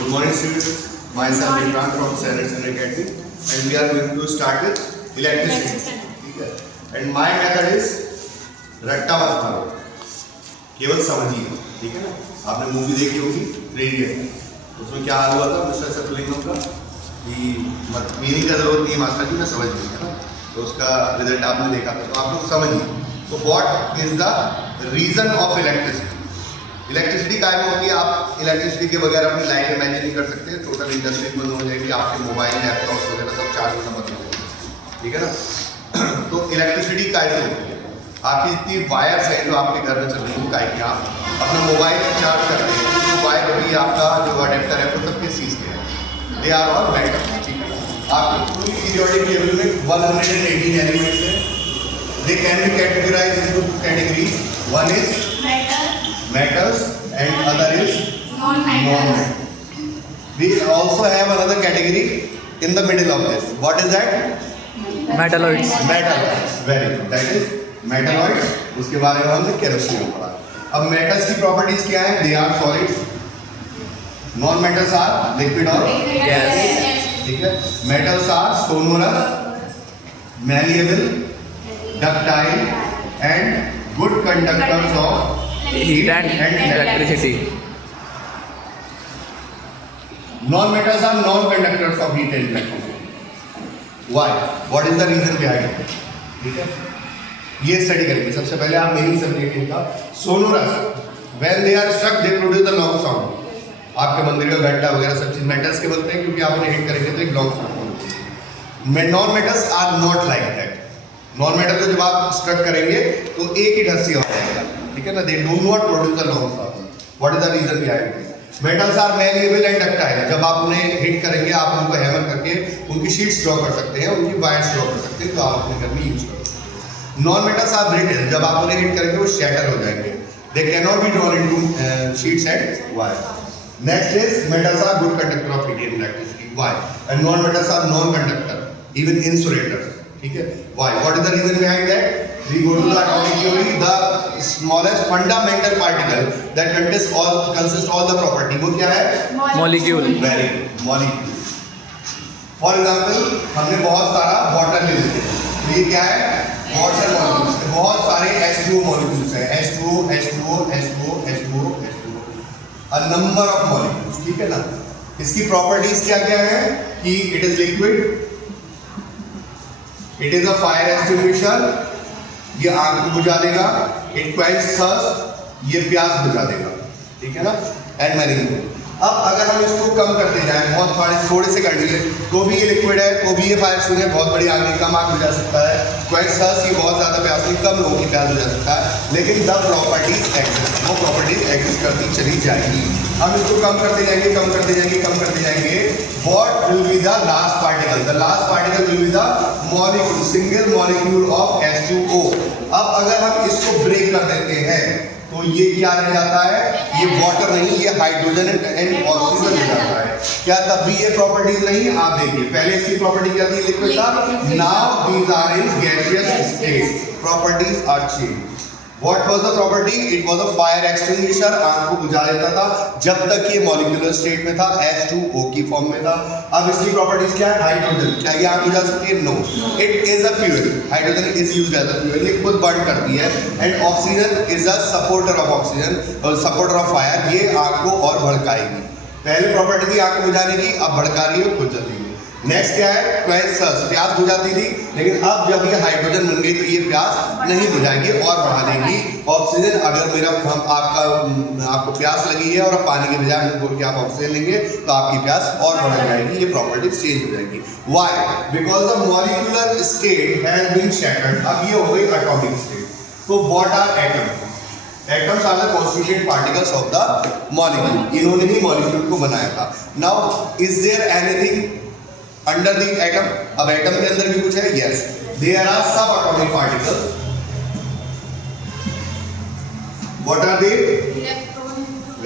Good morning, students. Myself Imran from Standards and Academy, and we are going to start with electricity. ठीक है? And my method is रट्टा मत मारो, केवल समझिए, ठीक है ना? आपने मूवी देखी होगी थ्री इडियट, उसमें क्या हाल हुआ था मिस्टर सतुलिंगम का कि मीनिंग का जरूरत नहीं है मास्टर जी, मैं समझ गई है ना, तो उसका रिजल्ट आपने देखा था, तो आप लोग समझिए. तो what is the reason of electricity? Electricity कायम होगी. आप इलेक्ट्रिसिटी के बगैर अपनी लाइफ इमेजिन नहीं कर सकते. टोटल इंडस्ट्री बंद हो जाएगी, आपके मोबाइल लैपटॉप वगैरह सब चार्ज होना बंद हो जाएगा, ठीक है ना. तो इलेक्ट्रिसिटी कैसे होती है? आपकी इतनी वायर्स हैं जो आपके घर में चल रही है, कि आप अपना मोबाइल चार्ज करते हैं, तो वायर होगी आपका जो अडेप्टर है वो सब किस चीज़ के हैं? दे आर ऑल मेटल, ठीक है. आपकी पूरी पीरियोडिक टेबल में 118 एलिमेंट्स हैं. They can be categorised into two categories. One is metals and other is non-metal. We also have another category in the middle of this. What is that? Metalloids. Metalloids. Very good. That is metalloids. उसके बारे में हमने chemistry में पढ़ा. अब metals की properties क्या है? They are solids. Non metals are liquid और गैस, ठीक है. Metals are sonorous, malleable, ductile and good conductors of Heat and electricity. Non-metals are non-conductors of heat and electricity. Why? What is the reason behind it? ठीक है, ये study करेंगे. सबसे पहले आप मीनिंग समझिए इनका. Sonorous, when they are struck they produce a long sound. आपके मंदिर का घंटा वगैरह सब चीज मेटल्स के बनते हैं, क्योंकि आप उन्हें हिट करेंगे तो एक long sound. Non metals are not like that. Non metal को जब आप स्ट्रक करेंगे तो एक ही ढस्सी हो जाएगा, ठीक है ना. They do not produce a long sound. What is the reason behind it? Metals are malleable and ductile. जब आप उन्हें हिट करेंगे, आप उनको हैमर करके उनकी शीट्स ड्रॉ कर सकते हैं, उनकी वायर्स ड्रॉ कर सकते हैं, तो आप अपने घर में यूज कर सकते हैं. Non metals are brittle. जब आप उन्हें हिट करेंगे वो शैटर हो जाएंगे. They can not be drawn into sheets and wire. Next is metals are good conductor of heat and electricity. Why? And non metals are non conductor, even insulators, ठीक है. Why? What is the reason behind that? We go to the atomic theory. The smallest fundamental particle that consists all the property. वो क्या है? Molecule. Very good. Molecule. For example, हमने बहुत सारा water ले लेते हैं. तो ये क्या है? Water molecules. बहुत सारे H2O molecules हैं. H2O, H2O, H2O, H2O, H2O. A number of molecules. ठीक है ना? इसकी properties क्या क्या है? कि it is liquid. It is a fire extinguisher. ये आग को बुझा देगा. इट क्वेंच थर्स्ट, ये प्यास बुझा देगा, ठीक है ना. And many more. अब अगर हम इसको कम करते जाएं, बहुत थोड़े से कर लिए, तो भी ये लिक्विड है, तो भी ये फायर एक्सटिंग्विशर है, बहुत बड़ी आग नहीं, कम आग बुझा सकता है. क्वेंच थर्स्ट, ये बहुत ज़्यादा प्यास नहीं, कम लोगों की प्यास बुझा सकता है. लेकिन द प्रॉपर्टीज एग्जिस्ट, वो प्रॉपर्टीज एग्जिस्ट करती चली जाएंगी. हम इसको कम करते जाएंगे, कम करते जाएंगे, कम करते जाएंगे. What will be the last particle? The last particle will be the molecule, single molecule of H2O. अब अगर हम इसको ब्रेक कर देते हैं तो ये क्या रह जाता है? ये वाटर नहीं, ये हाइड्रोजन एंड ऑक्सीजन हो जाता है. क्या तब भी ये प्रॉपर्टीज नहीं? आप देखिए, पहले इसकी प्रॉपर्टी क्या थी? लिक्विड था. Now these are in gaseous state. Properties are change. What was the property? It was a fire extinguisher. आग को बुझा देता था जब तक ये मॉलिक्यूलर स्टेट में था, H2O की फॉर्म में था. अब इसकी प्रॉपर्टीज क्या है? हाइड्रोजन. क्या ये आग बुझा सकती है? No. It is a fuel. Hydrogen is used as a fuel. ये खुद बर्न करती है. And oxygen is a supporter of oxygen और सपोर्टर ऑफ फायर. ये आग को और भड़काएगी. पहले प्रॉपर्टी थी आग को बुझाने की, अब भड़का रही है, खुद जलती है. नेक्स्ट क्या है? क्वेंचर्स. प्यास बुझाती थी, लेकिन अब जब ये हाइड्रोजन बन गई तो ये प्यास नहीं बुझाएगी और बढ़ा देगी. ऑक्सीजन, अगर आपको प्यास लगी है और आप पानी के बजाय मुंह खोल के आप ऑक्सीजन लेंगे तो आपकी प्यास और बढ़ जाएगी. ये प्रॉपर्टीज चेंज हो जाएगी. Why? Because the molecular state has been shattered. अब ये हो गई एटॉमिक स्टेट. तो what are atoms? Atoms are the constituent particles of the molecule. इन्होंने ही मॉलिक्यूल को बनाया था. Now, is there anything under the atom? अब एटम के अंदर भी कुछ है? Yes. There are subatomic particles. What are they? Electron.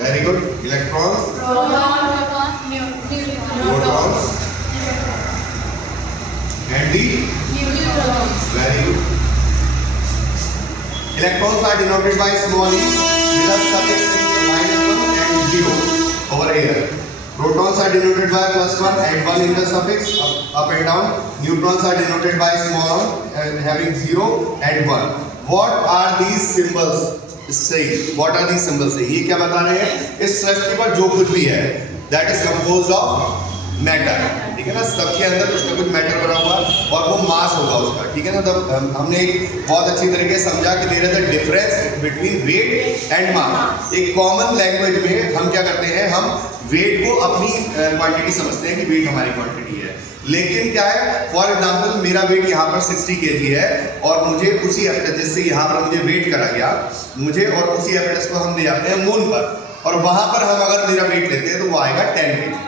Very good. Electrons. Proton. Protons. And the Neutrons. very good. Electrons are denoted by small e with a suffix -1 and 0 over here. Protons are denoted by +1, add 1 in the suffix, up and down. Neutrons are denoted by small and having 0, add 1. What are these symbols saying? What are these symbols saying? ये क्या बता रहे हैं? इस सृष्टि पर जो कुछ भी है, that is composed of matter, ठीक है ना, सबके अंदर कुछ ना कुछ मैटर भरा हुआ और वो मास होगा उसका, ठीक है ना। तब हमने एक बहुत अच्छी तरीके से समझा कि there is a difference between weight and mass. एक कॉमन लैंग्वेज में हम क्या करते हैं, हम वेट को अपनी क्वांटिटी समझते हैं कि वेट हमारी क्वांटिटी है, लेकिन क्या है, फॉर एग्जांपल मेरा वेट यहाँ पर 60 kg है और मुझे उसी एपरेटस, जिससे यहाँ पर मुझे वेट करा गया, मुझे और उसी एपरेटस को हम ले जाते हैं मून पर, और वहां पर हम अगर मेरा वेट लेते हैं तो वो आएगा 10 kg,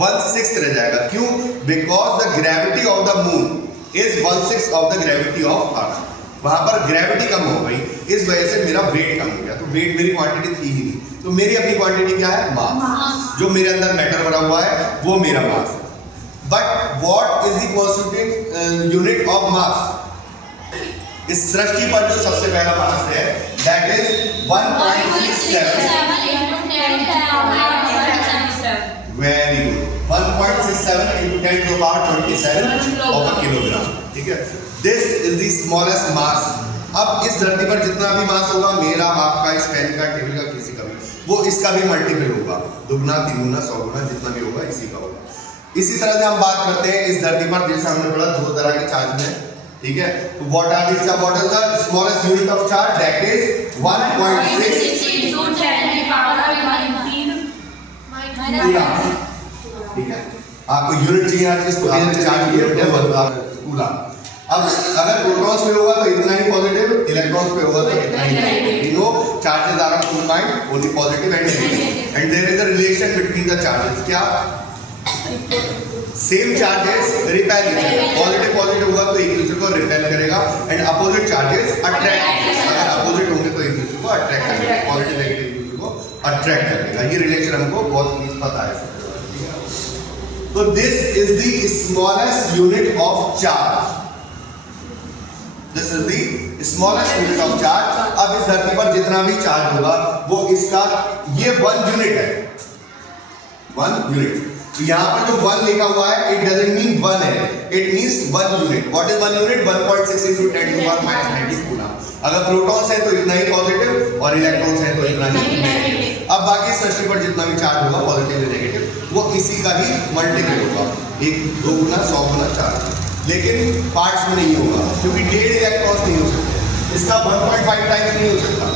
1/6 रह जाएगा। क्यों? Because the gravity of the moon is 1/6 of the gravity of earth. वहां पर ग्रेविटी कम हो गई, इस वजह से मेरा वेट कम हो गया। तो वेट मेरी क्वांटिटी थी ही नहीं, तो मेरी अपनी क्वांटिटी क्या है? मास। जो मेरे अंदर मैटर भरा हुआ है वो मेरा मास है। But what is the constituting unit of mass? इस सृष्टि पर जो सबसे पहला मास है that is 1.67। Very good, 1.67 into 10 to the power 27 of a kilogram, ठीक है। दिस इज द स्मॉलेस्ट मास। अब इस धरती पर जितना भी मास होगा, मेरा, आपका, इस पेन का, टेबल का, किसी का भी, वो इसका भी मल्टीपल होगा, दुगना, तिगुना, 100 गुना, जितना भी होगा इसी का होगा। इसी तरह से हम बात करते हैं इस धरती पर, जैसे हमने पढ़ा, दो तरह के चार्ज हैं, ठीक है। तो what are this, what is the smallest unit of charge? That is 1.6 into 10 to the power 19 ठीक है। आपको यूनिट चाहिए हर चीज को, चार्ज यूनिट है कूलम। अब अगर प्रोटॉन्स पे होगा तो इतना ही पॉजिटिव, इलेक्ट्रॉन्स पे होगा तो इतना ही negative. You know charges are of two kind, only positive and negative, and there is a relation between the charges. क्या? सेम चार्जेस रिपेल करेगा, पॉजिटिव पॉजिटिव होगा तो एक दूसरे को रिपेल करेगा, एंड अपोजिट चार्जेस अट्रैक्ट, अगर अपोजिट होंगे तो एक दूसरे को अट्रैक्ट करेगा, पॉजिटिव नेगेटिव एक दूसरे को अट्रैक्ट करेगा। ये रिलेशन हमको बहुत पता है। तो this is the smallest unit of charge, this is the smallest unit of charge. अब इस धरती पर जितना भी चार्ज होगा वो इसका, ये 1 यूनिट है, 1 यूनिट। तो यहाँ पर जो 1 लिखा हुआ है, इट डजंट मीन 1 है, it means 1 unit. What is 1 unit? 1.6 into 10 to the power -19 coulomb. अगर प्रोटॉन्स है तो इतना ही पॉजिटिव और इलेक्ट्रॉन्स है तो इतना ही नेगेटिव। अब बाकी सृष्टि पर जितना भी चार्ज होगा, पॉजिटिव या नेगेटिव, वो इसी का ही मल्टीपल होगा, 1, 2 गुना, 100 गुना, 4। लेकिन पार्ट्स में नहीं होगा, क्योंकि 1.5 इलेक्ट्रॉन्स नहीं हो सकते, इसका 1.5 टाइम्स नहीं हो सकता,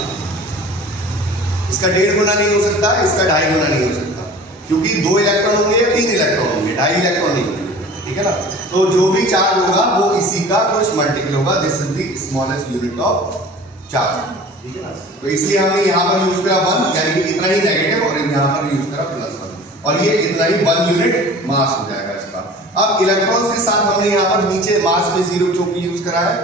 इसका 1.5 गुना नहीं हो सकता, इसका 2.5 गुना नहीं हो सकता, क्योंकि 2 इलेक्ट्रॉन होंगे या 3 इलेक्ट्रॉन होंगे, 2.5 इलेक्ट्रॉन नहीं होंगे, ठीक है ना। तो जो भी चार्ज होगा वो इसी का कुछ मल्टीपल होगा। This is the smallest unit of charge, ठीक है ना। तो इसलिए हमने यहाँ पर यूज करा 1, यानी कि इतना ही नेगेटिव, और यहाँ पर यूज करा +1, और ये इतना ही 1 यूनिट मास हो जाएगा इसका। अब इलेक्ट्रॉन्स के साथ हमने यहाँ पर नीचे मास में 0 क्यों यूज करा है?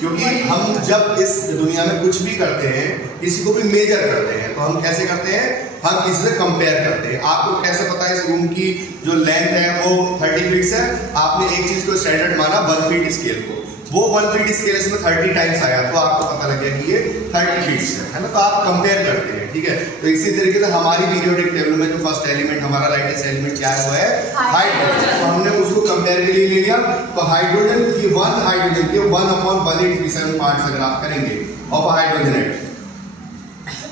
क्योंकि हम जब इस दुनिया में कुछ भी करते हैं, किसी को भी मेजर करते हैं, तो हम कैसे करते हैं? हम किसी से कंपेयर करते हैं। आपको कैसे पता है इस रूम की जो लेंथ है वो 30 फीट है? आपने एक चीज को स्टैंडर्ड माना 1 फीट स्केल को, वो 1 फीट स्केल इसमें 30 टाइम्स आया, तो आपको पता लग गया कि ये 30 फीट है ना। तो आप कंपेयर करते हैं, ठीक है। तो इसी तरीके से हमारी पीरियोडिक टेबल में जो फर्स्ट एलिमेंट हमारा लाइटेस्ट एलिमेंट क्या है, वो है हाइड्रोजन। तो हमने उसको कंपेयर के लिए ले लिया, तो हाइड्रोजन की 1 हाइड्रोजन के 1/187 पार्ट्स अगर आप करेंगे ऑफ हाइड्रोजन एटम,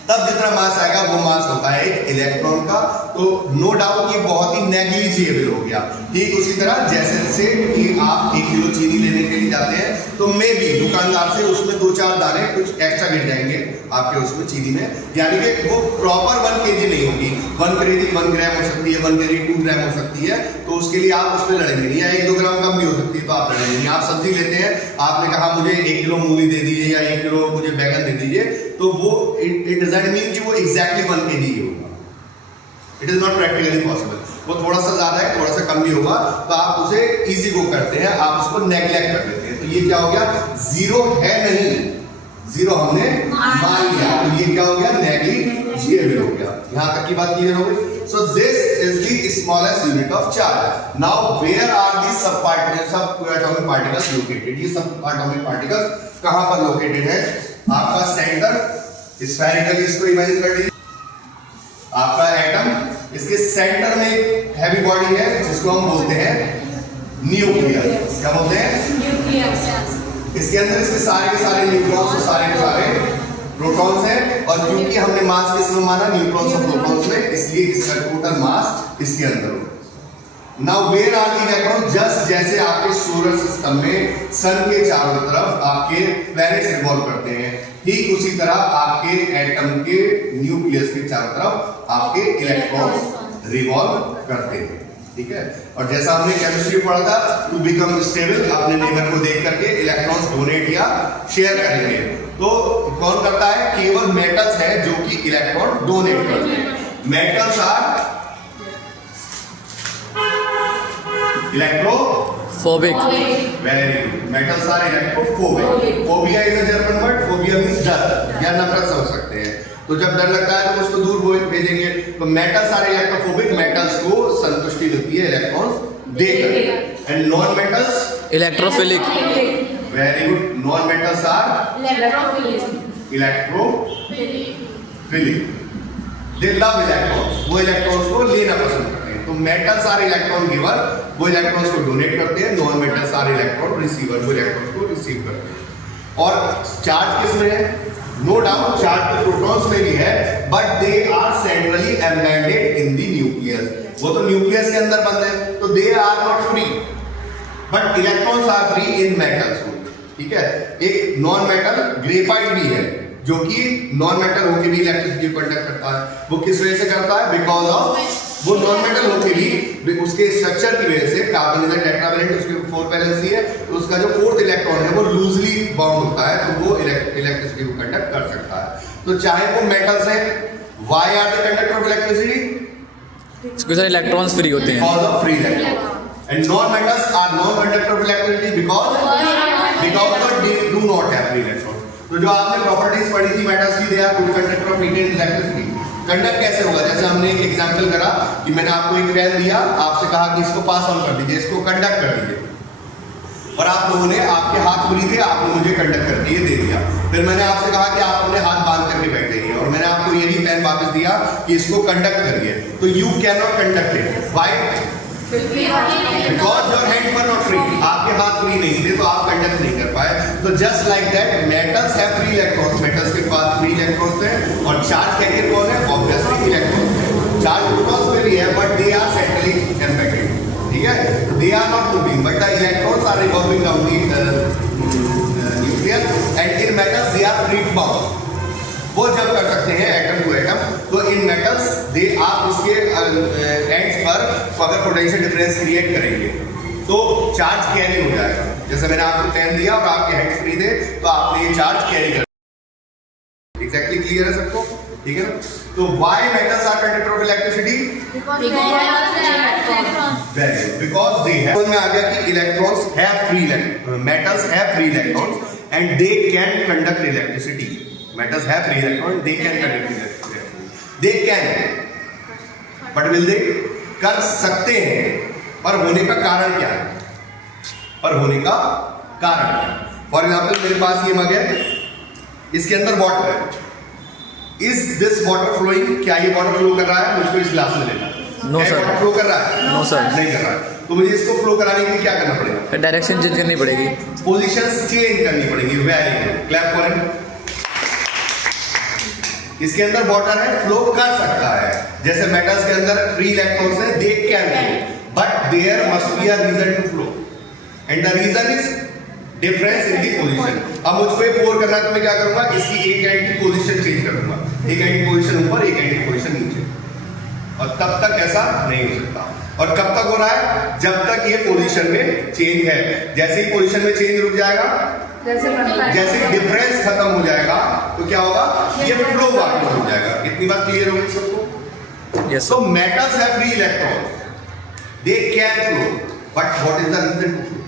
तब जितना मास आएगा वो मास होता है एक इलेक्ट्रॉन का। तो नो डाउट ये बहुत ही नेग्लिजिबल हो गया। ठीक उसी तरह जैसे कि आप 1 किलो चीनी लेने के लिए जाते हैं, तो मे भी दुकानदार से उसमें 2-4 दाने कुछ एक्स्ट्रा गिर जाएंगे आपके उसमें चीनी में, यानी कि वो प्रॉपर 1 kg नहीं होगी। 1 ग्राम हो सकती है, 1 kg 2 ग्राम हो सकती है, तो उसके लिए आप उसमें लड़ेंगे नहीं, या 1-2 ग्राम कम भी हो सकती है तो आप लड़ेंगे नहीं। आप सब्जी लेते हैं, आपने कहा मुझे 1 किलो मूली दे दीजिए या 1 किलो मुझे बैगन दे दीजिए, तो वो इट डजंट मीन कि वो एग्जैक्टली 1 kg ही होगा। It is not practically possible. वो थोड़ा सा ज्यादा है, थोड़ा सा कम भी होगा, तो आप उसे इजी को करते हैं, आप उसको नेग्लेक्ट कर देते हैं। तो ये क्या हो गया? 0 है नहीं, 0 हमने मान लिया, तो ये क्या हो गया? नेग्लिजिबल हो गया। यहां तक की बात क्लियर हो गई। So this is the smallest unit of charge. Now where are the subatomic particles located? ये subatomic particles कहां पर located है? आपका सेंटर स्फेरिकली इसको इमेजिन कर लीजिए, आपका एटम इसके सेंटर में एक हैवी बॉडी है जिसको हम बोलते हैं न्यूक्लियस। क्या बोलते हैं? इसके अंदर इसके सारे के सारे न्यूट्रॉन्स और सारे के सारे प्रोटॉन्स हैं, और क्योंकि हमने मास किसमें माना, न्यूट्रॉन्स और प्रोटॉन्स में, इसलिए इसका टोटल मास इसके अंदर होगा। Now where are the electron, just जैसे आपके सोलर सिस्टम में सन के चारों तरफ आपके प्लैनेट्स रिवॉल्व करते हैं, ठीक उसी तरह आपके एटम के न्यूक्लियस के चारों तरफ आपके इलेक्ट्रॉन्स रिवॉल्व करते हैं। ठीक है, और जैसा हमने केमिस्ट्री पढ़ा था, टू बिकम स्टेबल अपने नेबर को देख करके इलेक्ट्रॉन्स डोनेट या शेयर करेंगे। तो कौन करता है? केवल मेटल्स है जो कि इलेक्ट्रॉन डोनेट करते हैं। Metals are electrophobic. Very good, metals are electrophobic. Phobia is a German word, phobia means डर या नफरत समझ सकते हैं। तो जब डर लगता है तो उसको दूर भेजेंगे। तो मेटल्स आर इलेक्ट्रोफोबिक, मेटल्स को संतुष्टि मिलती है इलेक्ट्रॉन्स देकर। And non metals electrophilic. Very good, non metals are electrophilic. They love electrons, वो इलेक्ट्रॉन्स को लेना पसंद करते हैं। तो मेटल्स आर इलेक्ट्रॉन गिवर, वो इलेक्ट्रॉन्स को डोनेट करते हैं। Non metals are electron receiver, वो इलेक्ट्रॉन्स को रिसीव करते हैं। और चार्ज किसमें है? नो डाउट चार्ज तो प्रोटॉन्स में भी है, but they are centrally embedded in the nucleus. वो तो न्यूक्लियस के अंदर बंद है, तो they are not free, but electrons are free in metals. ठीक है, एक नॉन मेटल ग्रेफाइट भी है जो कि नॉन मेटल होकर भी इलेक्ट्रिसिटी कंडक्ट करता है। वो किस वजह से करता है? बिकॉज ऑफ वो नॉन मेटल होकर भी उसके स्ट्रक्चर की वजह से, कार्बन इज टेट्रावैलेंट, उसके 4 वैलेंसी है, तो उसका जो 4th इलेक्ट्रॉन है वो लूजली बाउंड होता है, तो वो इलेक्ट्रिसिटी को कंडक्ट कर सकता है। तो चाहे वो मेटल्स है, why are the conductor of electricity? इसके सारे इलेक्ट्रॉन्स फ्री होते हैं। Because of free electron. And non metals are non conductor of electricity because they do not have free electron. तो जो आपने प्रॉपर्टीज पढ़ी थी मेटल्स की, they are good conductor of heat and electricity. Conduct कैसे होगा? जैसे हमने एक एग्जांपल करा कि मैंने आपको एक पेन दिया, आपसे कहा कि इसको पास ऑन कर दीजिए, इसको कंडक्ट कर दीजिए, और आप लोगों ने, आपके हाथ खुली थे, आपने मुझे कंडक्ट कर दिए, दे दिया। फिर मैंने आपसे कहा कि आप अपने हाथ बांध करके बैठ जाइए, और मैंने आपको यही पेन वापस दिया कि इसको कंडक्ट करिए। तो you can not conduct it. Why? Because your hand were not free, आपके हाथ फ्री नहीं थे, तो आप कंडक्ट नहीं कर पाए। तो just like that metals have free electrons, metals के पास फ्री इलेक्ट्रॉन्स हैं। और चार्ज कैरियर कौन है? Obviously electrons. चार्ज प्रोटॉन्स में भी है, but they are centrally embedded. ठीक है, they are not moving, but the electrons are revolving around the nucleus. And in metals they are free to bounce. वो जब कर सकते हैं एटम टू एटम। तो इन मेटल्स दे आप उसके एंड्स पर अगर पोटेंशियल डिफरेंस क्रिएट करेंगे तो चार्ज कैरी हो जाएगा। जैसे मैंने आपको पेन दिया और आपके हैंड्स फ्री थे, तो आपने ये चार्ज कैरी कर। एग्जैक्टली क्लियर है सबको? ठीक है ना? तो why metals are conductor of electricity? Because they have. समझ में आ गया कि electrons have free, metals have free electrons and they can conduct electricity. Metals have free electron, they can conduct electricity. They can, but will they? कर सकते हैं, पर होने का कारण क्या है? पर होने का कारण क्या है? फॉर एग्जाम्पल मेरे पास ये मग है, इसके अंदर वाटर है। Is this water flowing? क्या ये वाटर फ्लो कर रहा है? मुझको इस ग्लास में लेना। No sir. वाटर फ्लो कर रहा है? No sir. नहीं कर रहा है। तो मुझे इसको फ्लो कराने के लिए क्या करना पड़ेगा? डायरेक्शन चेंज करनी पड़ेगी, पोजीशंस चेंज करनी पड़ेगी। Very good, clap for it. इसके अंदर वाटर है, फ्लो कर सकता है। जैसे मेटल्स के अंदर फ्री इलेक्ट्रॉन्स है, they can flow, but there must be a reason to flow, and the reason is difference in the position. अब मुझको ये पोर करना है, तो मैं क्या करूंगा? इसकी एक एंड की पोजीशन चेंज कर दूंगा, एक एंड की पोजीशन ऊपर, एक एंड की पोजीशन नीचे, और तब तक ऐसा नहीं हो सकता। और कब तक हो रहा है? जब तक ये पोजीशन में चेंज है। जैसे ही पोजीशन में चेंज रुक जाएगा, जैसे डिफरेंस खत्म हो जाएगा, तो क्या होगा? ये फ्लो वापस हो जाएगा। कितनी बात क्लियर होगी सबको? yes So metals have free electrons, they can flow, but what is the reason to flow?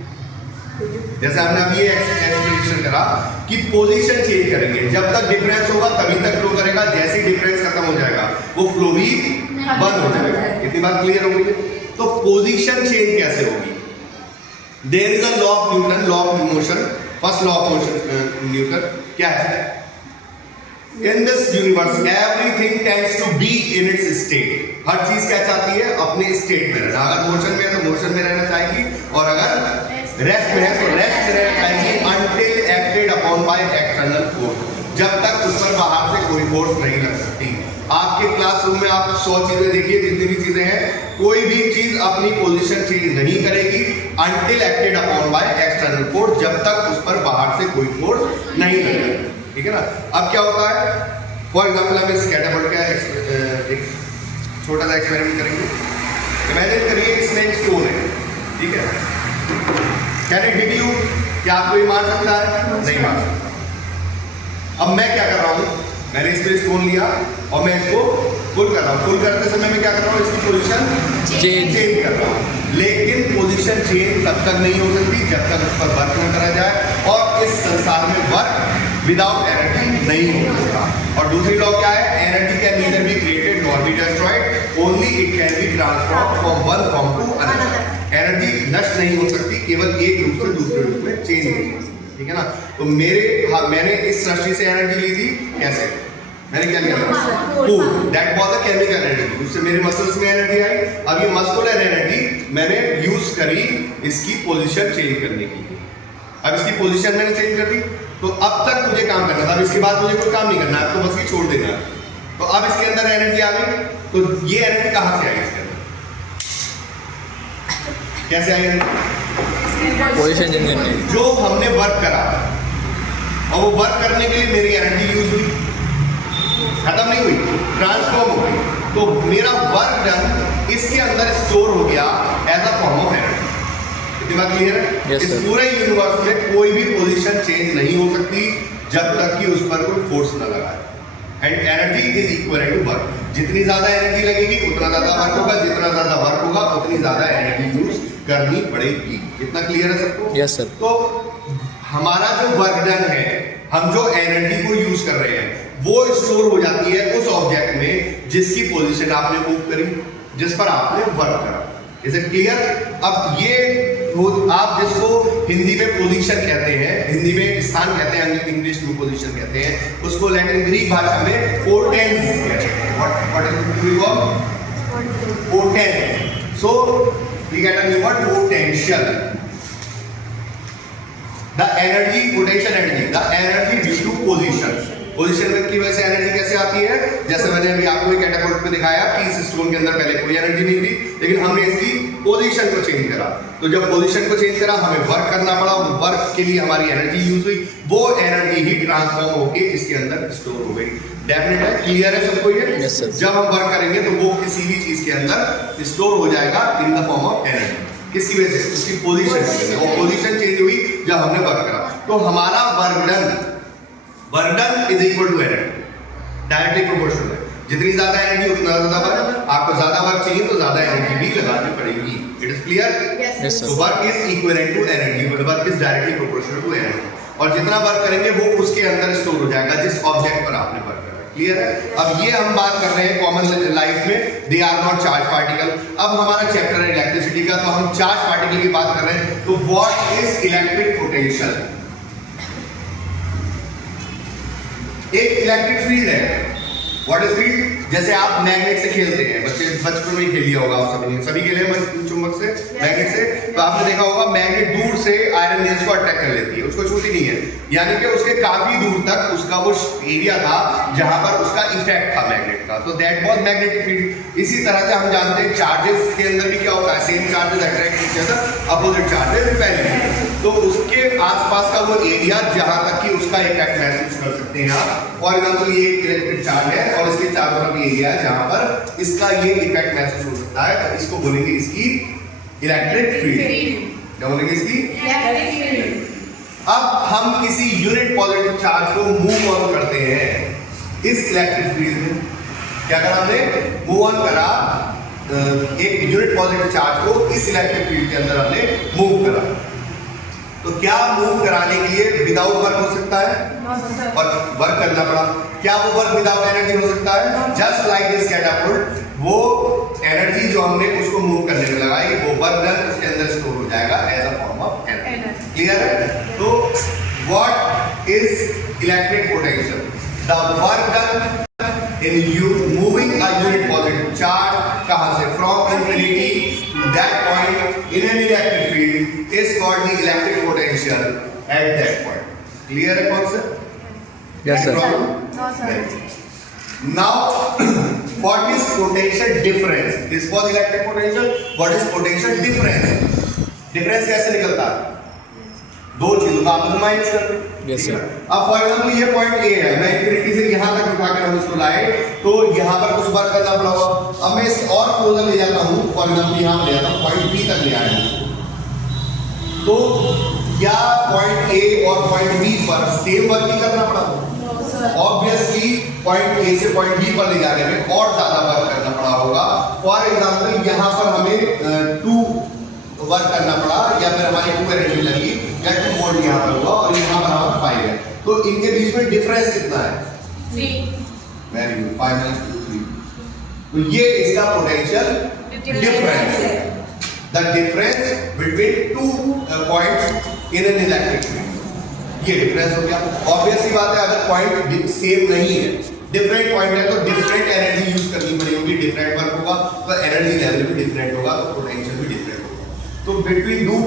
जैसे हमने अभी एक्सप्लेनेशन करा कि पोजीशन चेंज करेंगे, जब तक डिफरेंस होगा तभी तक फ्लो करेगा, जैसे ही डिफरेंस खत्म हो जाएगा वो फ्लो भी बंद हो जाएगा। इतनी बात क्लियर होगी? तो पोजीशन चेंज कैसे होगी? There is a law of Newton, law of motion. First law of motion Newton क्या है? In this universe everything tends to be in its state. हर चीज क्या चाहती है, अपने स्टेट में रहना। अगर मोशन में है तो मोशन में रहना चाहेगी, और अगर रेस्ट में है तो रेस्ट में रहना चाहेगी, until acted upon by external force, जब तक उस पर बाहर से कोई फोर्स नहीं लग सकती। आपके क्लासरूम में आप 100 चीजें देखिए, जितनी भी चीजें हैं, कोई भी चीज अपनी पोजीशन चेंज नहीं करेगी until acted upon by external force, जब तक उस पर बाहर से कोई फोर्स नहीं लगेगा। ठीक है ना। अब क्या होता है, फॉर एग्जाम्पल हम इस कैटापल्ट का एक छोटा सा एक्सपेरिमेंट करेंगे। इमेजिन करिए इसमें एक स्टोन है, ठीक है, कैन इट हिट यू? क्या आपको ये मार सकता है? नहीं मार सकता। अब मैं क्या कर रहा हूँ, मैंने इसमें स्टोन लिया और मैं इसको पुल कर रहा हूँ। पुल करते समय मैं क्या कर रहा हूँ, इसकी पोजीशन चेंज कर रहा हूँ, लेकिन पोजीशन चेंज तब तक नहीं हो सकती जब तक उस पर वर्क न करा जाए, और इस संसार में वर्क विदाउट एनर्जी नहीं हो सकता। और दूसरी लॉ क्या है, energy can neither be created nor be destroyed, only it can be transformed from one form to another. एनर्जी नष्ट नहीं हो सकती, केवल एक रूप से दूसरे रूप में चेंज हो सकती। ठीक है ना। तो मैंने इस सृष्टि से एनर्जी ली थी, कैसे? मैंने क्या लिया था? Food, that was the chemical energy, उससे मेरे मसल्स में एनर्जी आई। अब ये मस्कुलर एनर्जी मैंने यूज करी इसकी पोजीशन चेंज करने के लिए। अब इसकी पोजीशन मैंने चेंज कर दी, तो अब तक मुझे काम करना था, अब इसके बाद मुझे कोई काम नहीं करना, अब तो बस ये छोड़ देना है। तो अब इसके अंदर एनर्जी आ गई, तो ये एनर्जी कहां से आई इसके अंदर? कैसे आई एनर्जी? पोजीशन चेंज करने की। जो हमने वर्क करा और वो वर्क करने के लिए मेरी एनर्जी यूज हुई, खत्म नहीं हुई, ट्रांसफॉर्म हो गई। तो मेरा वर्क डन इसके अंदर स्टोर हो गया as a form of energy. इतनी बात क्लियर है? Yes, इस sir. पूरे यूनिवर्स में कोई भी पोजीशन चेंज नहीं हो सकती जब तक कि उस पर कोई फोर्स न लगाए। And energy is equal to work. जितनी ज्यादा एनर्जी लगेगी उतना ज्यादा वर्क होगा, जितना ज्यादा वर्क होगा उतनी ज्यादा एनर्जी यूज करनी पड़ेगी। इतना क्लियर है सबको? Yes sir. तो हमारा जो वर्क डन है, हम जो एनर्जी को यूज कर रहे हैं, वो स्टोर हो जाती है उस ऑब्जेक्ट में जिसकी पोजीशन आपने मूव करी, जिस पर आपने वर्क करा। Is it clear? अब ये आप जिसको हिंदी में पोजीशन कहते हैं, हिंदी में स्थान कहते हैं, इंग्लिश में पोजीशन कहते हैं, उसको लैटिन ग्रीक भाषा में पोटेंस कहते हैं। What is the word? Potence. So we get a new word, potential. The energy, potential energy, the energy due to position. Position की वजह से एनर्जी कैसे आती है? जैसे मैंने अभी आपको एक कैटापल्ट में दिखाया कि इस स्टोन के अंदर पहले कोई एनर्जी नहीं थी, लेकिन हमने इसकी पोजीशन को चेंज करा। तो जब पोजीशन को चेंज करा, हमें वर्क करना पड़ा, वर्क के लिए हमारी एनर्जी यूज हुई, वो एनर्जी ही ट्रांसफॉर्म होके इसके अंदर स्टोर हो गई। डेफिनेट है? क्लियर है सबको ये? Yes, sir. जब हम वर्क करेंगे तो वो किसी भी चीज के अंदर स्टोर हो जाएगा in the form of energy. किसकी वजह से? उसकी पोजीशन की वजह से। और पोजीशन चेंज हुई जब हमने वर्क करा। तो हमारा work done is equal to energy, directly proportional है। जितनी ज्यादा एनर्जी उतना ज्यादा वर्क। आपको ज्यादा वर्क चाहिए तो ज्यादा एनर्जी भी लगानी पड़ेगी। It is clear? Yes, sir. तो work is equivalent to energy, work is directly proportional to energy. और जितना वर्क करेंगे वो उसके अंदर स्टोर हो जाएगा जिस ऑब्जेक्ट पर आपने वर्क करा। क्लियर है? अब ये हम बात कर रहे हैं कॉमन लाइफ में, they are not charge particle. अब हमारा चैप्टर है इलेक्ट्रिसिटी का, तो हम चार्ज पार्टिकल की बात कर रहे हैं। तो व्हाट इज इलेक्ट्रिक पोटेंशियल? एक इलेक्ट्रिक फील्ड है। What is field? जैसे आप मैग्नेट से खेलते हैं, बच्चे बचपन में ही खेल लिया होगा, आप सभी खेले हैं चुंबक से, मैग्नेट से। तो आपने देखा होगा मैग्नेट दूर से आयरन नेल्स को अट्रैक्ट कर लेती है, उसको छूती नहीं है, यानी कि उसके काफी दूर तक उसका वो एरिया था जहां पर उसका इफेक्ट था मैग्नेट का। तो दैट वाज मैग्नेटिक फील्ड। इसी तरह से हम जानते हैं चार्जेस के अंदर भी क्या होता है, same charges attract each other, opposite charges repel. तो उसके आसपास का वो एरिया जहां तक कि उसका इफेक्ट महसूस कर सकते हैं आप। फॉर एग्जांपल ये एक इलेक्ट्रिक चार्ज है और इसके चारों तरफ एरिया है जहां पर इसका ये इफेक्ट महसूस हो सकता है, तो इसको बोलेंगे इसकी इलेक्ट्रिक फील्ड। क्या बोलेंगे इसकी? Electric field. अब हम किसी यूनिट पॉजिटिव चार्ज को मूव ऑन करते हैं इस इलेक्ट्रिक फील्ड में। क्या करा हमने? मूव ऑन करा एक यूनिट पॉजिटिव चार्ज को इस इलेक्ट्रिक फील्ड के अंदर हमने मूव करा। तो क्या मूव कराने के लिए विदाउट वर्क हो सकता है? और वर्क करना पड़ा। क्या वो वर्क विदाउट एनर्जी हो सकता है? जस्ट लाइक दिस कैटापल्ट, वो एनर्जी जो हमने उसको मूव करने में लगाई, वो वर्क डन उसके अंदर स्टोर हो जाएगा as a form of energy. Clear है? तो what is electric potential? The work done in you moving a unit positive charge in an electric field is called the electric potential at that point. Clear है concept? Yes, sir. No, sir. Now, what is potential difference? This was electric potential. What is potential difference? Difference कैसे निकलता है? दो चीजों का आपस में minus करते हैं। Yes, sir. अब फॉर एग्जाम्पल ये पॉइंट ए है, मैं इंफिनिटी से यहाँ तक उठाकर हम इसको लाए, तो यहाँ पर कुछ बार करना पड़ा होगा। अब मैं इस और क्लोजर ले जाता हूँ, फॉर एग्जाम्पल यहाँ ले जाता हूँ, पॉइंट बी तक ले आया हूँ, तो क्या पॉइंट ए और पॉइंट बी पर सेम वर्क ही करना पड़ा होगा? ऑब्वियसली पॉइंट ए से पॉइंट बी पर ले जाने में और ज्यादा वर्क करना पड़ा होगा। फॉर एग्जाम्पल यहाँ पर हमें 2 वर्क करना पड़ा, या फिर हमारी 2 एनर्जी लगी, या 2 वोल्ट यहाँ पर हुआ और यहाँ पर हमारा 5 है, तो इनके बीच में डिफरेंस कितना है? 3. Very good, 5 - 2 3। तो ये इसका पोटेंशियल डिफरेंस है, the difference between 2 points in an electric field. ये डिफरेंस हो गया। ऑब्वियस सी बात है, अगर पॉइंट सेम नहीं है, डिफरेंट पॉइंट है, तो डिफरेंट एनर्जी यूज करनी पड़ेगी, डिफरेंट वर्क होगा, तो एनर्जी लेवल भी डिफरेंट होगा, तो पोटेंशियल भी डिफरेंट होगा। तो बिटवीन 2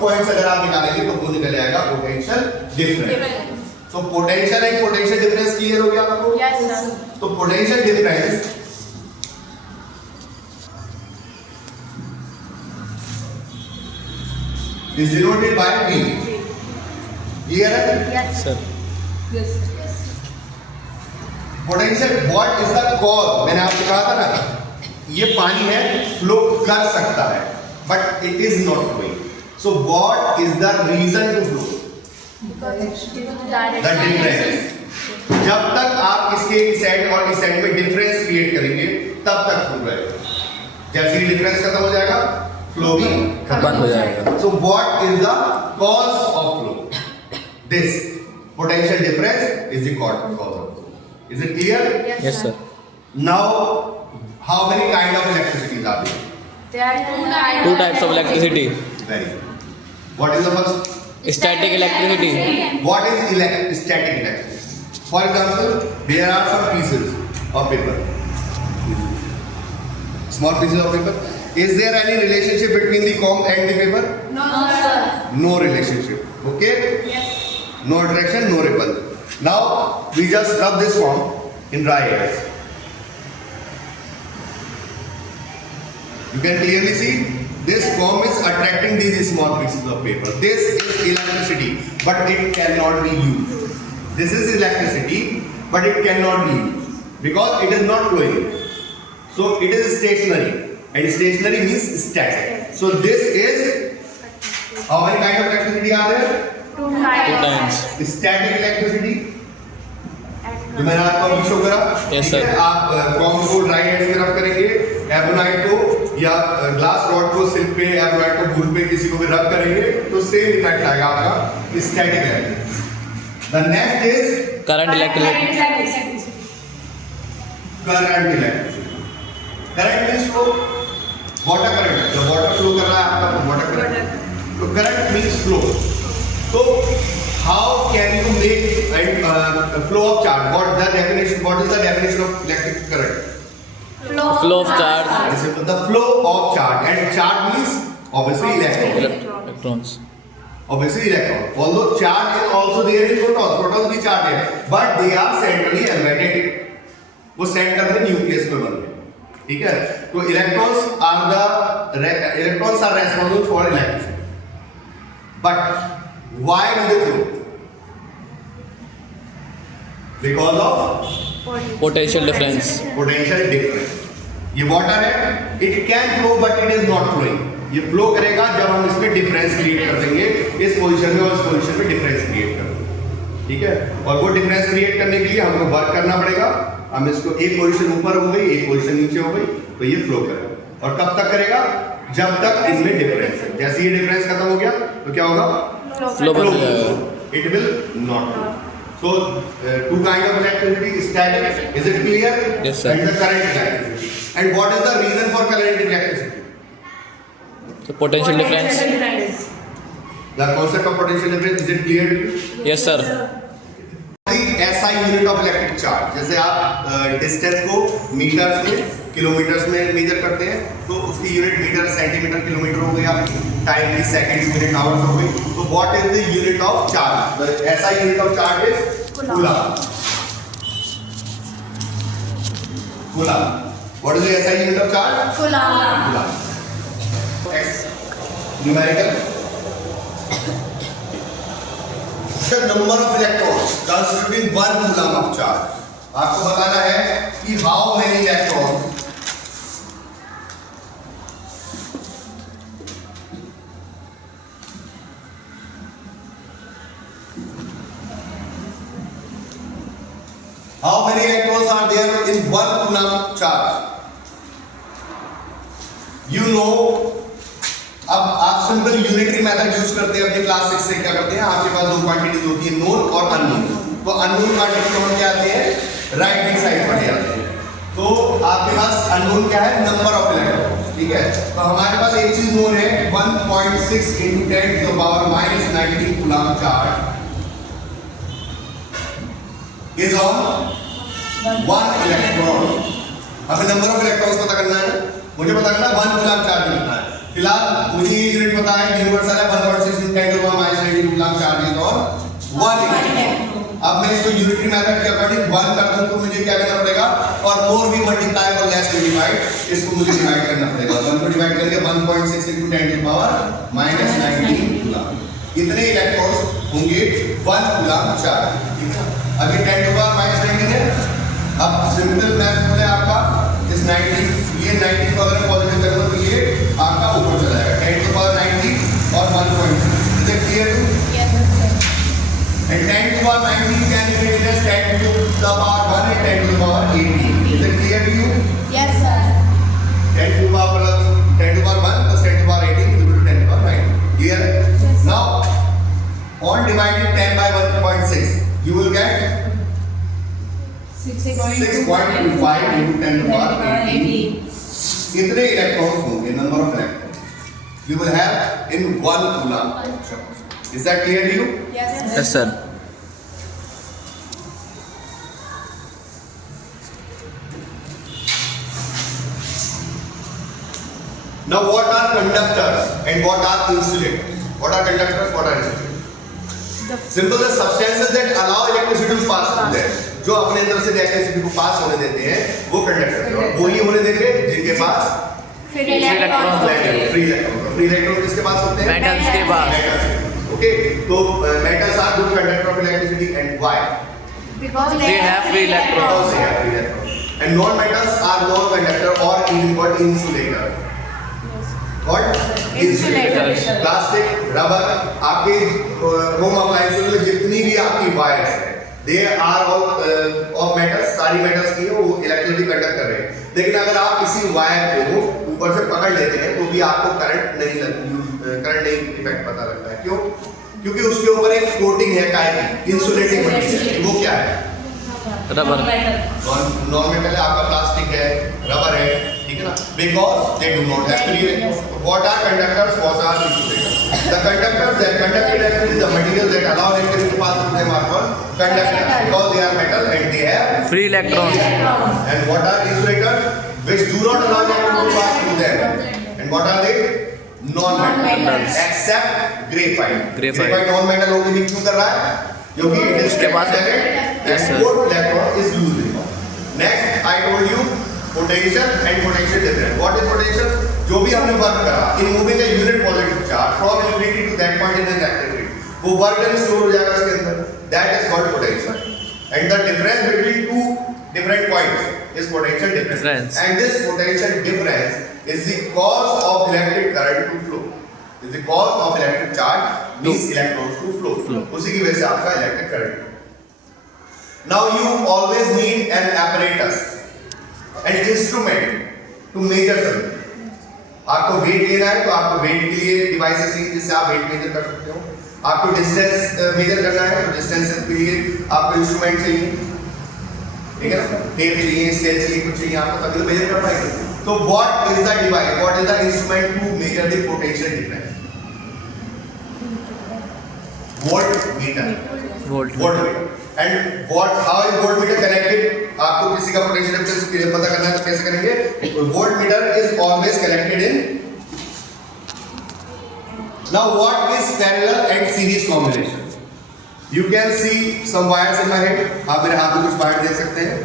पॉइंट्स अगर आप निकालेंगे तो वो निकल जाएगा पोटेंशियल डिफरेंस। तो potential and potential difference clear हो गया आपको? Yes, sir. तो potential difference is denoted by V. Clear है? Yes. Sir. Yes. Potential what is the cause? मैंने आपको कहा था ना, ये पानी है, फ्लो कर सकता है, but it is not flowing. So what is the reason to flow? The difference. जब तक आप इसके इस साइड और इस साइड में डिफरेंस क्रिएट करेंगे, तब तक फ्लो रहेगा। जैसे ही डिफरेंस खत्म हो जाएगा, फ्लो भी बंद हो जाएगा। सो what is the cause of flow? This potential difference is the cause of flow. Is it clear? Yes, sir. Now, how many kind of electricities are there? There are 2 types of electricity. Very good. What is the first? Static electricity. What is static electricity? For example, there are some pieces of paper. Small pieces of paper. Is there any relationship between the comb and the paper? No, sir. No relationship. Okay? Yes. No attraction, no repel. Now we just rub this form in dry air. You can clearly see this comb is attracting these small pieces of paper. This is electricity, but it cannot be used. This is electricity, but it cannot be used because it is not flowing. So it is stationary, and stationary means static. So this is how many kind of electricity are there? 2 2 times. times. Static electricity जो मैंने आपको अभी show करा, Yes, ठीक है? sir. आप com को dry air से रब करेंगे, एबोनाइट को या ग्लास रॉड को सिल्क पे, एबोनाइट को वूल पे, किसी को भी रब करेंगे, तो सेम इफेक्ट आएगा आपका static electricity. The next is Current electricity. Current electricity. Current means flow, water current, जब वाटर फ्लो कर रहा है आपका वाटर करंट, तो current means flow. So how can you make a flow of charge? What is the definition of electric current? Flow of charge. The flow of charge, and charge means obviously electron. Electrons. Obviously electron. Although charge is also there in protons, protons भी charge है, but they are centrally embedded. वो centre में nucleus में बनते हैं, ठीक है? तो electrons are responsible for electricity. But why do they flow? Because of Potential difference. potential difference. ये वाटर है, it can flow but it is not flowing. ये फ्लो करेगा जब हम इसमें डिफरेंस क्रिएट कर देंगे, इस पोजीशन में और इस पोजीशन में डिफरेंस क्रिएट कर देंगे, ठीक है? और वो डिफरेंस क्रिएट करने के लिए हमको वर्क करना पड़ेगा। हम इसको एक पोजीशन ऊपर हो गई, एक पोजीशन नीचे हो गई, तो ये फ्लो करेगा। और कब तक करेगा? जब तक इसमें डिफरेंस है। जैसे ये डिफरेंस खत्म हो गया तो क्या होगा? Flow बंद हो जाएगा। It will not flow. So, 2 kind of electricity, static. Is it clear? Yes, sir. And the current electricity. And what is the reason for current electricity? So potential difference. The concept of potential difference, is it clear to you? Yes, sir. The SI unit of electric electric charge. जैसे आप distance को metres में, kilometres में major करते हैं, तो उसकी unit metre, centimetre, kilometre हो गई आपकी, टाइम की सेकंड्स, मिनट, आवर्स हो गई। तो what is the unit of charge? ऐसा unit of charge is coulomb. Coulomb. What is the ऐसा unit of charge? Coulomb. X numerical the number of electrons constituting one coulomb of charge। आपको बताना है कि how many electrons are there in one coulomb charge। You know, अब आप simple unitary method use करते हैं अपने क्लास 6 से। क्या करते हैं, आपके पास दो क्वांटिटीज होती है, नोन और अननोन। तो अननोन क्वांटिटी हम क्या आते हैं, राइट हैंड साइड पर जाते हैं। तो आपके पास अननोन क्या है, नंबर ऑफ इलेक्ट्रॉन्स। ठीक है, तो हमारे पास एक चीज नोन है, 1.6 × 10⁻⁻19 coulomb charge is on 1 electron. हमें नंबर ऑफ इलेक्ट्रॉन्स पता करना है, मुझे पता करना 1 कूलम चार्ज लिखना है। फिलहाल मुझे ये यूनिट पता है, यूनिवर्सल है, 1.6 × 10⁻⁻19 coulomb charge is on 1 electron. अब मैं इसको यूनिटरी मेथड के अकॉर्डिंग 1 कर दूं तो मुझे क्या करना पड़ेगा, और मोर भी मल्टीप्लाई और लेस भी डिवाइड, इसको मुझे डिवाइड करना पड़ेगा। 1 को डिवाइड करके 1.6 × 10⁻⁻19 कूलम। इतने इलेक्ट्रॉन्स होंगे 1 कूलम चार्ज। ठीक है, अभी 10⁻⁻19 है। अब सिंपल मैथ बोले आपका इस 90, ये 90 को अगर पॉजिटिव करना तो ये आपका ऊपर चला जाएगा, 10⁻90 और 1.6। Is it clear? And 10⁻19 can be written as 10⁻1 and 10⁻18. Is it clear to you? Yes, sir. 10⁻1 plus 10⁻18 is equal to 10⁻19. Clear? Yes. Now, on dividing 10 by 1.6, you will get 6.25 into 10⁻18. इतने electrons होंगे, number of electrons you will have in 1 coulomb charge. Is that clear to you? Yes, sir. Now, what are conductors and what are insulators? What are conductors? What are insulators? Simple, the substances that allow electricity to pass through them. जो अपने अंदर से electricity को पास होने देते हैं वो conductor है, और वो ही होने देंगे जिनके पास फ्री इलेक्ट्रॉन। फ्री इलेक्ट्रॉन किसके पास होते हैं? मेटल्स के पास। Okay, so metals are good conductor of electricity, and why? Because They have free electrons. Because they have free electrons. And non-metals are non-conductor or even called insulator. What? Insulators. Plastic, rubber, आपके home appliances में जितनी भी आपकी wires हैं, they are all of metals, सारी metals की है, वो electricity conduct कर रहे हैं। लेकिन अगर आप किसी वायर को ऊपर से पकड़ लेते हैं तो भी आपको करंट नहीं इफेक्ट पता लगता है। क्यों? क्योंकि उसके ऊपर एक कोटिंग है काहे की, इंसुलेटिंग मटेरियल। वो क्या है? रबर। नॉन मेटल है, आपका प्लास्टिक है, रबर है, ठीक है ना? Because they do not have free electron. What are conductors? What are insulators? The conductors that conduct electricity, the materials that allow electricity to pass through them are called conductors, because they are metal and they have Free electrons. And what are insulators? Which do not allow electricity to pass through them. And what are they? Non-metals. Except graphite. Graphite non-metal होके भी क्यों कर रहा है? क्योंकि it is उसके बाद yes, both electron is used in one. Next, I told you potential and potential difference. What is potential? जो भी हमने वर्क करा in moving a unit positive charge from infinity to that point in the electric field, वो work done store हो जाएगा इसके अंदर. That is called potential. And the difference between two different points is potential difference. And this potential difference is the cause of electric current to flow. Is the cause of electric charge means electrons to flow. उसी की वजह से आपका electric current. Now you always need an apparatus, an instrument to measure something. आपको wait लेना है तो आपको वेट के लिए डिवाइसेस चाहिए जिससे आप वेट मेजर कर सकते हो। आपको डिस्टेंस मेजर करना है तो डिस्टेंस के लिए आपको इंस्ट्रूमेंट चाहिए, ठीक है ना? टेप चाहिए, स्केल चाहिए, कुछ चाहिए आपको, तभी तो मेजर कर पाएंगे। तो what is the device, what is the instrument to measure the potential difference? Voltmeter. Voltmeter and what how is volt meter connected? आपको किसी का पोटेंशियल डिफरेंस पता करना है तो कैसे करेंगे? Volt meter is always connected in. Now what is parallel and series combination? You can see some wires in my head. आप मेरे हाथ में कुछ वायर देख सकते हैं,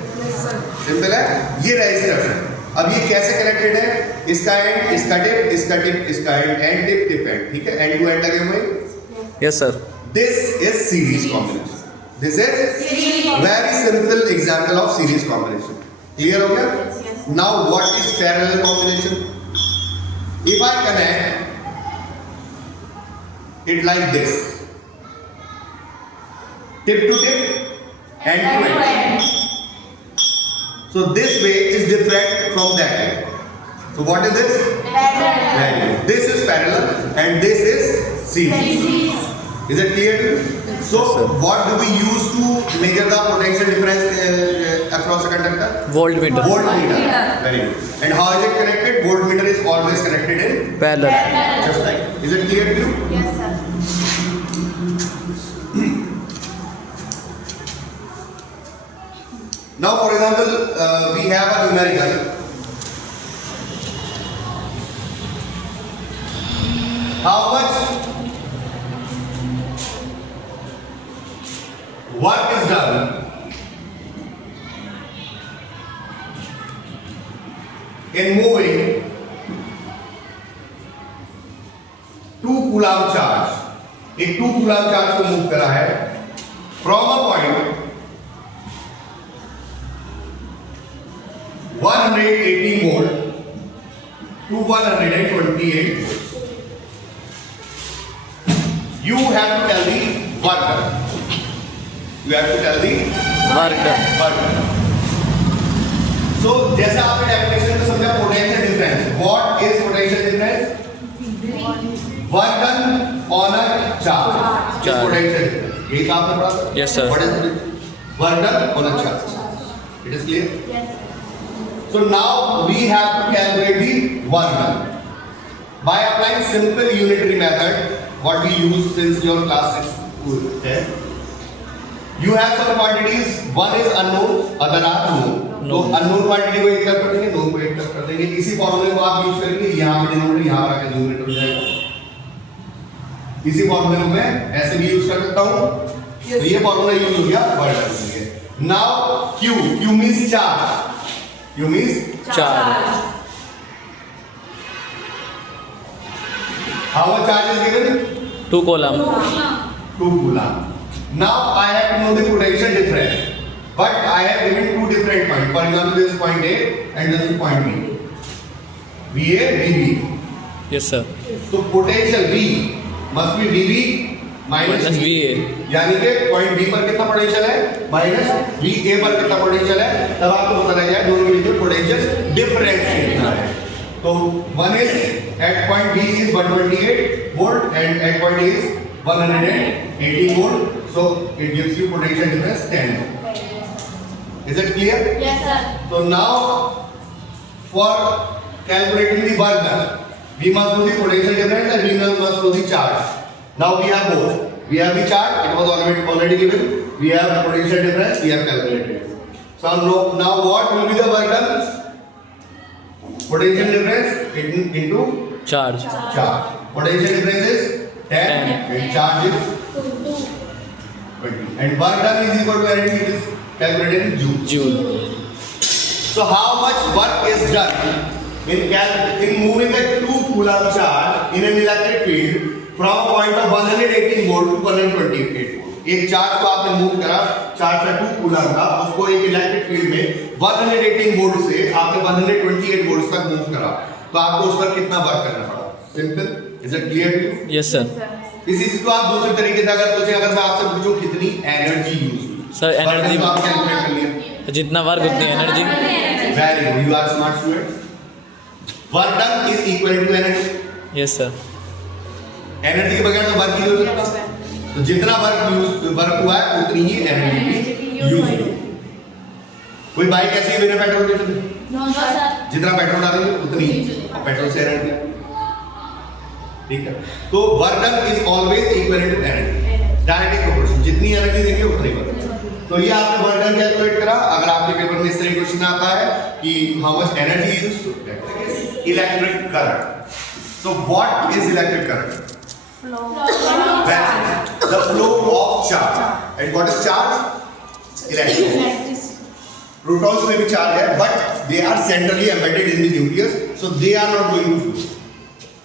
सिंपल है। ये रेजिस्टर है। अब ये कैसे कनेक्टेड है? इसका एंड, इसका टिप, इसका टिप, इसका एंड टिप, टिप एंड, ठीक है, एंड टू एंड लगे हुए। Yes sir. This is series combination. This is very simple example of series combination. Clear हो गया? Now what is parallel combination? If I connect it like this, tip to tip, end to end. So this way is different from that way. So what is this? Parallel. This is parallel and this is series. Is it clear to you? So what do we use to measure the potential difference across a conductor? Voltmeter. Voltmeter. Very good. And how is it connected? Voltmeter is always connected in Parallel. just like. Is it clear to you? Yes, sir. Now, for example, we have a numerical. How much work is done in moving 2 coulomb charge? एक 2 coulomb charge को move करा है from a point 180 volt to 128 volt. You have to tell the work done. You have to tell the Work done. work done. So जैसा आपने definition में समझा potential difference. What is potential difference? Work done on a charge. Charge. Potential difference. यही तो आपने पढ़ा था. Yes, sir. What is work done on a charge? It is clear? Yes, sir. So now we have to calculate the work done by applying simple unitary method. What we use since your class 6 to 10. You have some quantities. One is unknown, other are known. तो unknown quantity को एक तरफ कर देंगे, known को एक तरफ कर देंगे. इसी फॉर्मूले को आप यूज करेंगे. यहाँ पे डिनोमिनेटर यहाँ पर आके न्यूमरेटर हो जाएगा. इसी फॉर्मूले को मैं ऐसे भी यूज कर सकता हूँ. तो ये फॉर्मूला यूज हो गया वर्क डन के लिए. Now Q means charge. Q means Charge. how much charge is given? 2 coulomb. 2 coulomb. Now I have to know the potential difference, but I have given 2 different points. For example, this is point A and this is point B. VA, VB. Yes sir. So potential V must be VB minus Minus VA. यानी कि point B पर कितना potential है minus V A पर कितना potential है, तब आपको पता लग जाए दोनों के बीच में पोटेंशियल डिफरेंस कितना है. तो one is at point B is 128 volt and at point A is 180 volt. So it gives you potential difference 10 volt. Is it clear? Yes, sir. So now for calculating the work done, we must know the potential difference and we must know the charge. Now we have both. We have the charge, it was already given. We have potential difference, we have calculated. So now what will be the work done? Potential difference into Charge. charge. Potential difference is 10 and charge is 20. And work done is equal to energy, it is calculated in joule. Joule. So how much work is done in moving a 2 coulomb charge in an electric field from a point of 118 volt to 128 volt. एक charge को आपने move करा, charge था 2 coulomb का, उसको एक electric field में 118 volt से आपने 128 वोल्ट तक मूव करा, तो आपको उस पर कितना वर्क करना पड़ा? Simple. Is it clear to you? Yes sir. इसी चीज को आप दूसरे तरीके से अगर पूछें, अगर मैं आपसे पूछूं कितनी एनर्जी यूज हुई, Sir, energy- तो आप कैलकुलेट कर लिए. जितना वर्क उतनी energy. Very good, you are smart student. Work done is equal to energy. Yes sir. Energy के बगैर तो वर्क नहीं हो सकता. तो जितना वर्क हुआ है उतनी ही एनर्जी भी यूज हुई. कोई बाइक ऐसे ही बिना पेट्रोल के चलती? No, sir. जितना पेट्रोल डालेंगे उतनी पेट्रोल से एनर्जी. ठीक है. तो work done is always equal to energy. Directly proportion. जितनी एनर्जी देंगे उतनी वर्क. तो ये आपने वर्क कैलकुलेट करा। अगर आपके पेपर में इस तरह क्वेश्चन आता है कि how much energy used, electric current. So what is electric current? The flow of charge. And what is charge? Electrons. Protons may be charged here, but they are centrally embedded in the nucleus, so they are not going to flow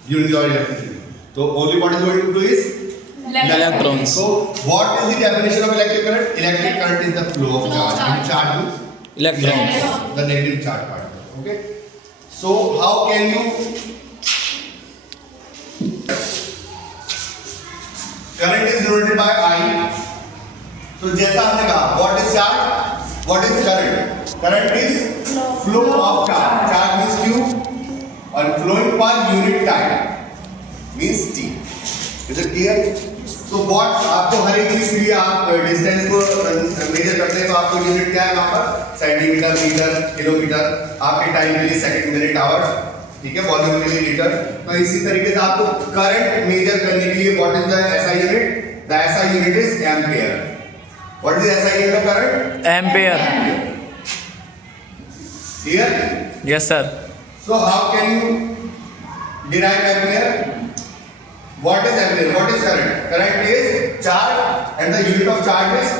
during your electricity. So only what is going to flow is Electrons. So what is the definition of electric current? Electric current is the flow of charge. And charge is Electrons. the negative charge part. Okay. So how can you current is denoted by I. So जैसा हमने कहा, what is charge? What is current? Current is flow of charge. Charge means Q and flowing per unit time means T. Is it clear? So what आपको हर एक चीज के लिए आप distance को मेजर करते हैं तो आपको यूनिट क्या है वहाँ पर? Centimetre, metre, kilometre. आपके टाइम के लिए सेकंड, मिनट, आवर्स। ठीक है, वॉल्यूम के लिए लीटर। तो इसी तरीके से आपको करंट मेजर करने के लिए what is the SI unit? The SI unit is ampere. What is SI unit of current? Ampere. Clear? Yes, sir. So how can you derive ampere? What is ampere? What is current? Current is charge and the unit of charge is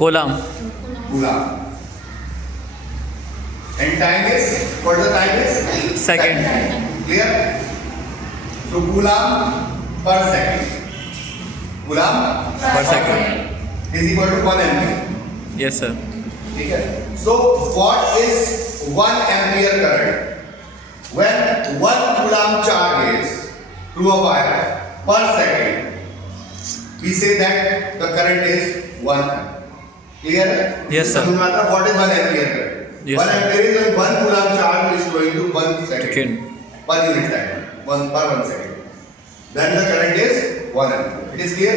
Coulomb. coulomb. And time is, what the time is? Second. Clear? So coulomb per second. Coulomb Per second. is equal to 1 ampere. Yes, sir. ठीक है? So what is 1 ampere current? When 1 coulomb charge is through a wire per second, we say that the current is 1 ampere. Clear? Yes, sir. No matter what is 1 ampere current. Yes, 1 sir. ampere is when 1 coulomb charge is flowing to 1 second. Second. Per unit time. 1 second. Then the current is 1 ampere. It is clear?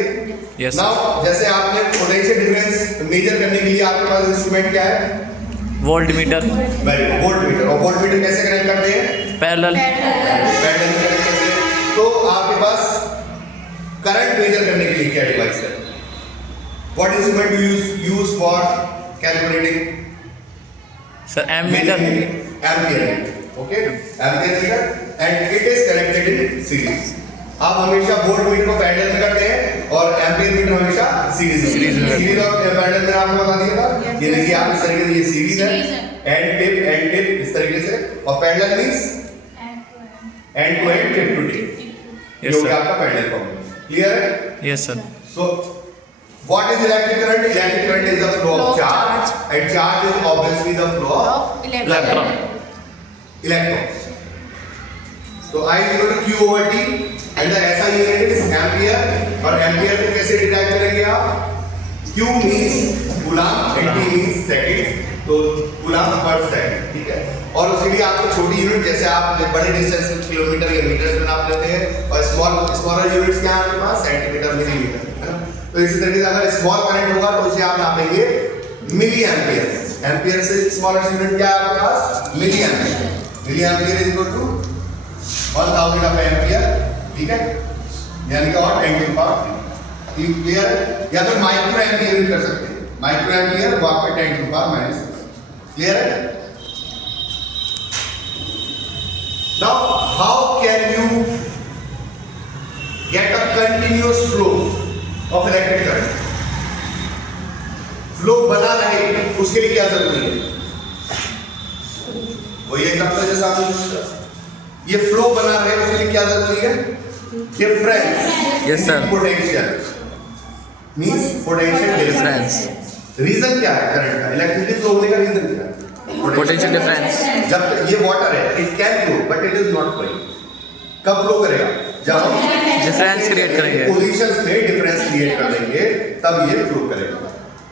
Yes, Now, जैसे आपने potential difference measure करने के लिए आपके पास instrument क्या है? Voltmeter. Very good, voltmeter. और voltmeter कैसे कनेक्ट करते हैं? Parallel. पैरेलल में कनेक्ट करते हैं। तो आपके पास करंट मेजर करने के लिए क्या डिवाइस है? What instrument you use for calculating? Sir, ammeter. Ampere. Okay, ampere meter and it is connected in series. आप हमेशा वोल्टमीटर को पैरेलल में करते हैं और एम्पियर मीटर हमेशा सीरीज में। सीरीज और पैरेलल में आपको बता दिया था। ये देखिए आप इस तरीके से, ये सीरीज है, एंड टिप इस तरीके से, और parallel means end to end, tip to tip. Yes, ये हो sir. गया आपका पैरेलल कॉम्बिनेशन। क्लियर है? Yes, sir. So what is electric current? Electric current is the flow of charge, and charge is obviously the flow of Electron. electrons. So I is equal to Q over T and the SI unit is ampere, और ampere को कैसे derive करेंगे आप? Q means coulomb and T means second, तो coulomb per second, ठीक है? और उसके लिए आपको छोटी यूनिट, जैसे आप बड़े डिस्टेंस किलोमीटर या मीटर में नाप लेते हैं, और स्मॉलर यूनिट्स क्या है आपके पास? सेंटीमीटर, मिलीमीटर, है ना? तो इसी तरीके से अगर स्मॉल करंट होगा तो उसे आप नापेंगे मिली एम्पियर। एम्पियर से स्मॉलर यूनिट क्या है आपके पास? Milli ampere. Milli ampere is equal to 1000 of ampere, ठीक है? यानी कि और 10 टू पावर 3। क्लियर है? या फिर माइक्रो एम्पियर भी कर सकते हैं। माइक्रो एम्पियर वो आपका 10 टू पावर -6। क्लियर है? Now how can you get a continuous flow of electric current? Flow बना रहे उसके लिए क्या जरूरी है? वो ये एग्जांपल जैसा आपने यूज किया, ये फ्लो बना रहे उसके लिए क्या जरूरी है? Difference. Yes, sir. Potential means potential difference. Reason क्या है करंट का? इलेक्ट्रिसिटी फ्लो होने का रीजन क्या है? Potential difference. जब ये वाटर है, it can flow but it is not flowing. कब फ्लो करेगा? जब Difference create करेंगे। पोजीशंस में डिफरेंस क्रिएट कर देंगे तब ये फ्लो करेगा,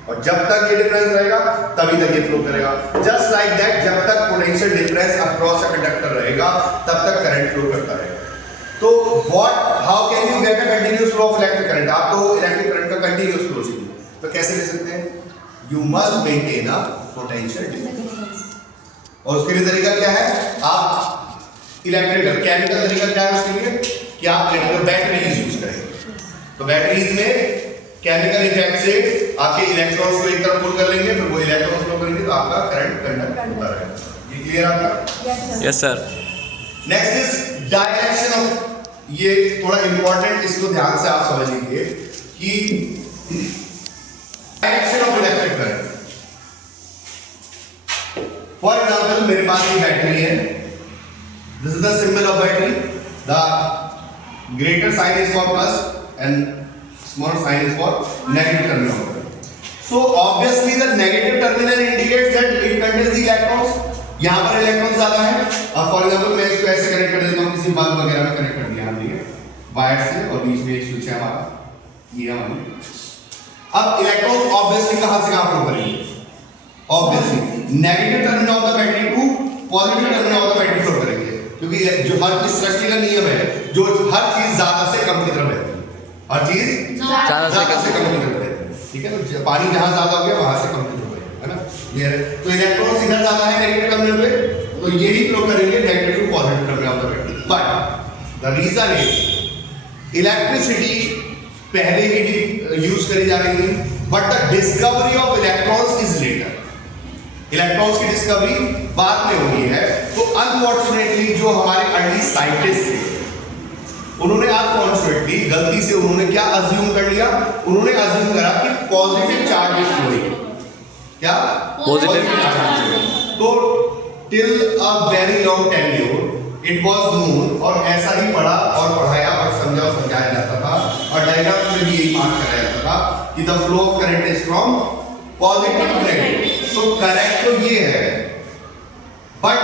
और जब तक ये डिफरेंस रहेगा तभी तक ये फ्लो करेगा। जस्ट लाइक दैट, जब तक potential difference across a conductor रहेगा तब तक करंट फ्लो करता रहेगा। तो what, how can you get a continuous flow of electric current? आपको इलेक्ट्रिक करंट का कंटीन्यूअस फ्लो चाहिए, तो कैसे ले सकते हैं? You must maintain a potential difference, और उसके लिए तरीका क्या है? आप इलेक्ट्रिकल केमिकल तरीका क्या है उसके लिए कि आप इलेक्ट्रिकल बैटरीज यूज करेंगे। तो बैटरीज में केमिकल इफेक्ट से आपके इलेक्ट्रॉन्स को एक तरफ पुल कर लेंगे, फिर वो इलेक्ट्रॉन्स फ्लो करेंगे तो आपका करंट कंडक्ट होता रहेगा। ये क्लियर आपका? Yes, sir. Yes sir. Next is direction of, ये थोड़ा इंपॉर्टेंट, इसको ध्यान से आप समझ लीजिए कि direction of electric current. For example मेरे पास ये बैटरी है, this is the symbol of battery, the greater sign is for plus and small sign is for negative terminal. So obviously the negative terminal indicates that it contains the electrons, यहां पर electron ज्यादा है। अब for example मैं इसको ऐसे connect कर देता हूं, किसी बल्ब वगैरह में कनेक्ट कर दिया हमने वायर से, और बीच में एक स्विच है हमारा, ये हमने। अब इलेक्ट्रॉन ऑब्वियसली कहां से कहां फ्लो करेंगे? Obviously negative terminal of the battery to positive terminal of the battery flow करेंगे, क्योंकि जो हर इस सृष्टि का नियम है, जो हर चीज ज्यादा से कम की तरफ रहती है, हर चीज ज्यादा से कम की तरफ रहती है, ठीक है? तो पानी जहां ज्यादा हो गया वहां से कम की तरफ है ना, ये है। तो इलेक्ट्रॉन इधर ज्यादा है नेगेटिव टर्मिनल पे, तो यही फ्लो करेंगे negative to positive terminal of the battery. But the reason is electricity पहले ही यूज करी जा रही है, but the discovery of electrons is later. Electrons की डिस्कवरी बाद में हुई है। तो अनफॉर्चुनेटली जो हमारे अर्ली साइंटिस्ट थे, उन्होंने अनफॉर्चुनेटली गलती से उन्होंने क्या अज्यूम कर लिया, उन्होंने अज्यूम करा कि पॉजिटिव चार्ज इज फ्लोइंग, क्या Positive charge। तो till a very long tenure it was known, और ऐसा ही पढ़ा और पढ़ाया और समझा और समझाया जाता था, और डायग्राम में भी यही बात कराया जाता था कि the flow of current is from positive to negative. तो करेक्ट तो ये है, but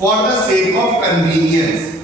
for the sake of convenience